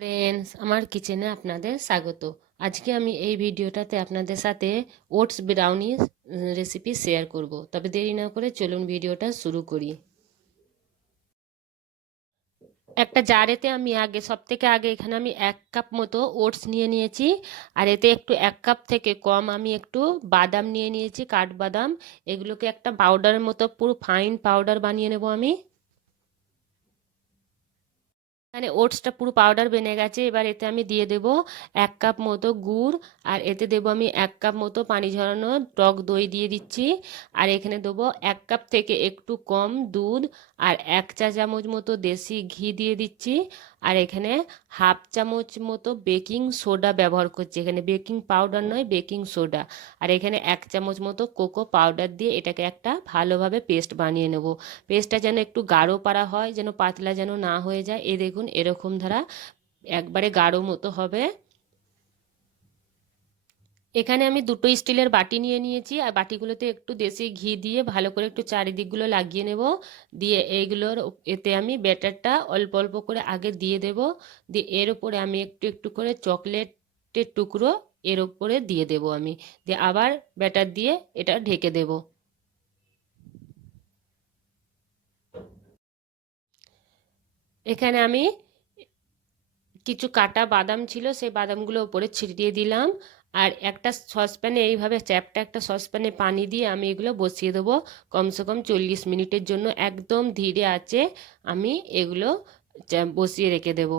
Friends, আমার কিচেনে আপনাদের স্বাগত। আজকে আমি এই ভিডিওটাতে আপনাদের সাথে ওটস ব্রাউনি রেসিপি শেয়ার করব। তবে দেরি না করে চলুন ভিডিওটা শুরু করি। একটা জারেতে আমি সব থেকে আগে এখানে আমি 1 কাপ মতো ওটস নিয়ে নিয়েছি। আর এতে একটু 1 কাপ থেকে কম আমি একটু বাদাম নিয়ে নিয়েছি, কাঠবাদাম। এগুলোকে একটা পাউডারের মতো পুরো ফাইন পাউডার বানিয়ে নেব আমি। এখানে ওটসটা পুরো পাউডার বেনে গেছে। এবার এতে আমি দিয়ে দেব 1 কাপ মতো গুড়। আর এতে দেব আমি 1 কাপ মতো পানি ঝরানো টক দই দিয়ে দিচ্ছি। আর এখানে দেবো 1 কাপ থেকে একটু কম দুধ। আর 1 চা চামচ মতো দেশি ঘি দিয়ে দিচ্ছি। আর এখানে হাফ চামচ মতো বেকিং সোডা ব্যবহার করছি, এখানে বেকিং পাউডার নয়, বেকিং সোডা। আর এখানে 1 চামচ মতো কোকো পাউডার দিয়ে এটাকে একটা ভালোভাবে পেস্ট বানিয়ে নেব। পেস্টটা যেন একটু গাঢ় পারা হয়, যেন পাতলা যেন না হয়ে যায়। এই দেখুন এরকম ধারা একবারে গাঢ় মতো হবে। এখানে আমি দুটো স্টিলের বাটি নিয়ে নিয়েছি। আর বাটিগুলোতে একটু দেশি ঘি দিয়ে ভালো করে একটু চারিদিকগুলো লাগিয়ে নেব। দিয়ে এইগুলোর এতে আমি ব্যাটারটা অল্প অল্প করে আগে দিয়ে দেব। দিয়ে এর উপরে আমি একটু একটু করে চকলেটের টুকরো এর উপরে দিয়ে দেব আমি। দিয়ে আবার ব্যাটার দিয়ে এটা ঢেকে দেব। এখানে আমি কিছু কাটা বাদাম ছিল, সেই বাদামগুলো উপরে ছিটিয়ে দিলাম। আর একটা সসপ্যানে এইভাবে চ্যাপটা একটা সসপ্যানে পানি দিয়ে আমি এগুলো বসিয়ে দেবো কমসে কম 40 মিনিটের জন্য। একদম ধীরে আঁচে আমি এগুলো বসিয়ে রেখে দেবো।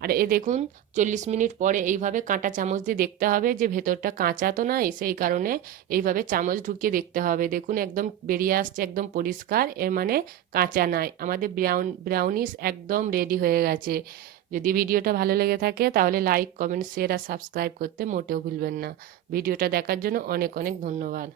আর এ দেখুন 40 মিনিট পরে এইভাবে কাঁটা চামচ দিয়ে দেখতে হবে যে ভেতরটা কাঁচা তো নাই, সেই কারণে এইভাবে চামচ ঢুকিয়ে দেখতে হবে। দেখুন একদম বেরিয়ে আসছে, একদম পরিষ্কার, এর মানে কাঁচা নাই। আমাদের ব্রাউনিস একদম রেডি হয়ে গেছে। যদি ভিডিওটা ভালো লেগে থাকে তাহলে লাইক, কমেন্ট, শেয়ার আর সাবস্ক্রাইব করতে মোটেও ভুলবেন না। ভিডিওটা দেখার জন্য অনেক অনেক ধন্যবাদ।